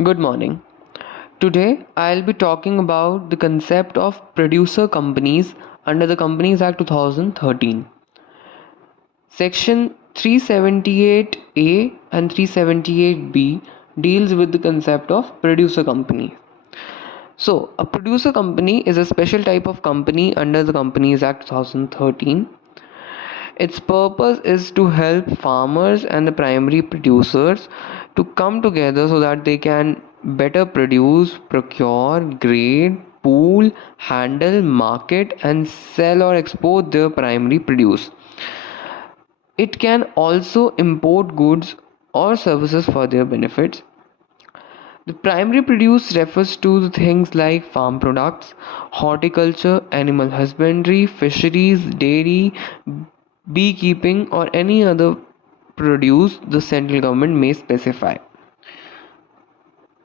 Good morning. Today I'll be talking about the concept of producer companies under the Companies Act 2013. Section 378A and 378B deals with the concept of producer company. So, a producer company is a special type of company under the Companies Act 2013. Its purpose is to help farmers and the primary producers to come together so that they can better produce, procure, grade, pool, handle, market, and sell or export their primary produce. It can also import goods or services for their benefits. The primary produce refers to the things like farm products, horticulture, animal husbandry, fisheries, dairy, beekeeping, or any other produce the central government may specify.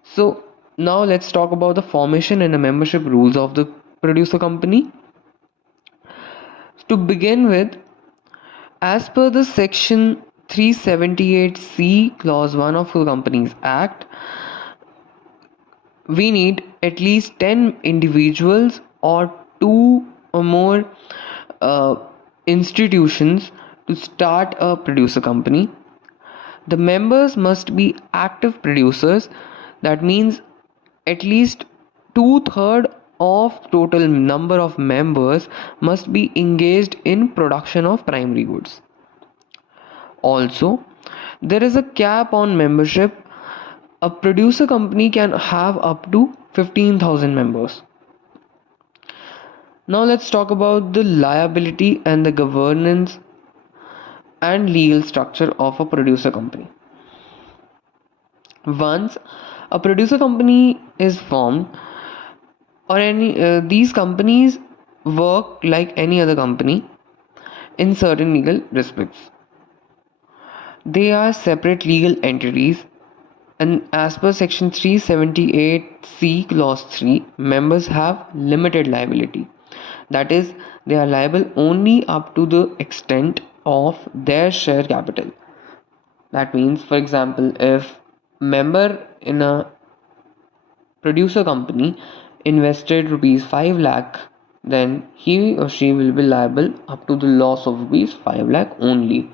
So, now let's talk about the formation and the membership rules of the producer company. To begin with, as per the section 378C clause 1 of the Companies Act, we need at least 10 individuals or 2 or more uh, institutions to start a producer company. The members must be active producers. That means at least 2/3 of total number of members must be engaged in production of primary goods. Also, there is a cap on membership. A producer company can have up to 15,000 members. Now let's talk about the liability and the governance and legal structure of a producer company. Once a producer company is formed, or these companies work like any other company in certain legal respects. They are separate legal entities, and as per section 378C clause 3, members have limited liability. That is, they are liable only up to the extent of their share capital. That means, for example, if member in a producer company invested rupees 5 lakh, then he or she will be liable up to the loss of rupees 5 lakh only.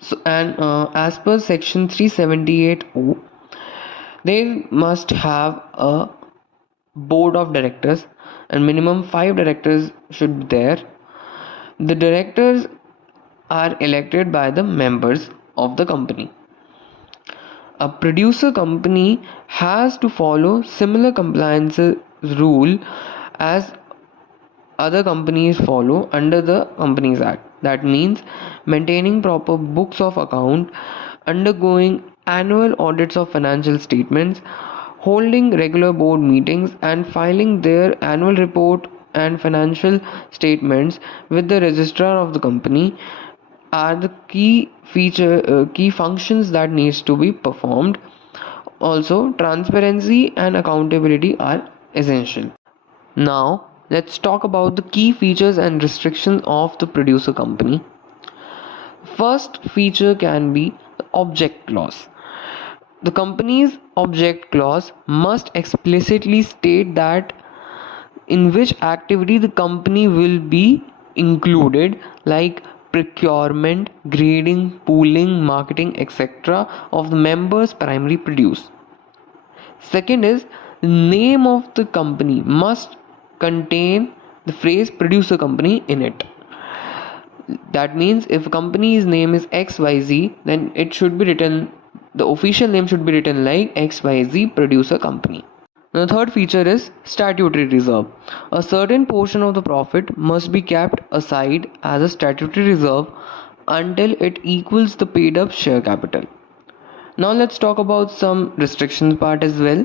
So, and as per section 378O, they must have a board of directors and minimum 5 directors should be there. The directors are elected by the members of the company. A producer company has to follow similar compliance rule as other companies follow under the Companies Act. That means maintaining proper books of account, undergoing annual audits of financial statements, holding regular board meetings, and filing their annual report and financial statements with the registrar of the company are the key functions that needs to be performed. Also, transparency and accountability are essential. Now, let's talk about the key features and restrictions of the producer company. First feature can be the object clause. The company's object clause must explicitly state that in which activity the company will be included, like procurement, grading, pooling, marketing, etc. of the members' primary produce. Second is the name of the company must contain the phrase producer company in it. That means if a company's name is XYZ, then it should be written, the official name should be written like XYZ producer company. The third feature is statutory reserve. A certain portion of the profit must be kept aside as a statutory reserve until it equals the paid up share capital. Now let's talk about some restrictions part as well.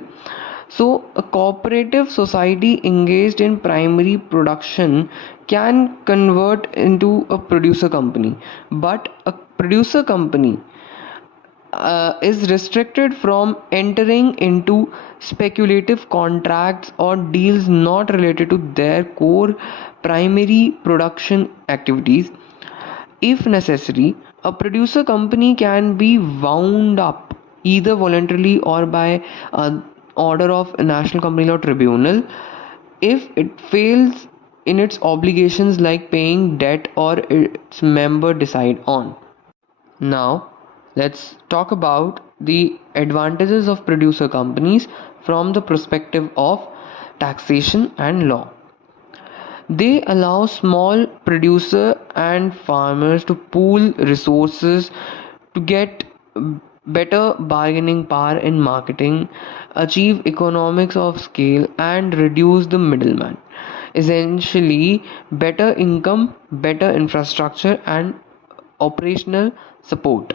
So, a cooperative society engaged in primary production can convert into a producer company, but a producer company is restricted from entering into speculative contracts or deals not related to their core primary production activities. If necessary, a producer company can be wound up either voluntarily or by order of a national company law tribunal if it fails in its obligations like paying debt or its member decide on. Now, let's talk about the advantages of producer companies from the perspective of taxation and law. They allow small producer and farmers to pool resources to get better bargaining power in marketing, achieve economics of scale, and reduce the middleman. Essentially, better income, better infrastructure, and operational support.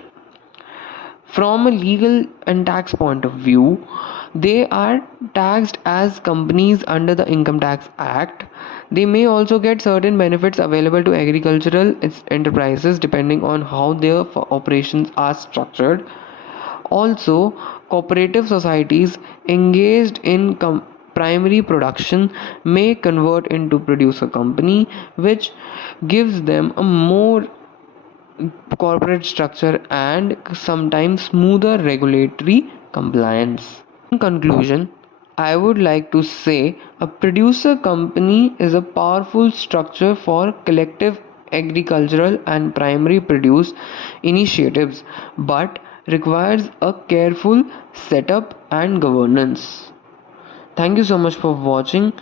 From a legal and tax point of view, they are taxed as companies under the Income Tax Act. They may also get certain benefits available to agricultural enterprises depending on how their operations are structured. Also, cooperative societies engaged in primary production may convert into producer company, which gives them a more corporate structure and sometimes smoother regulatory compliance. In conclusion, I would like to say a producer company is a powerful structure for collective agricultural and primary produce initiatives but requires a careful setup and governance. Thank you so much for watching.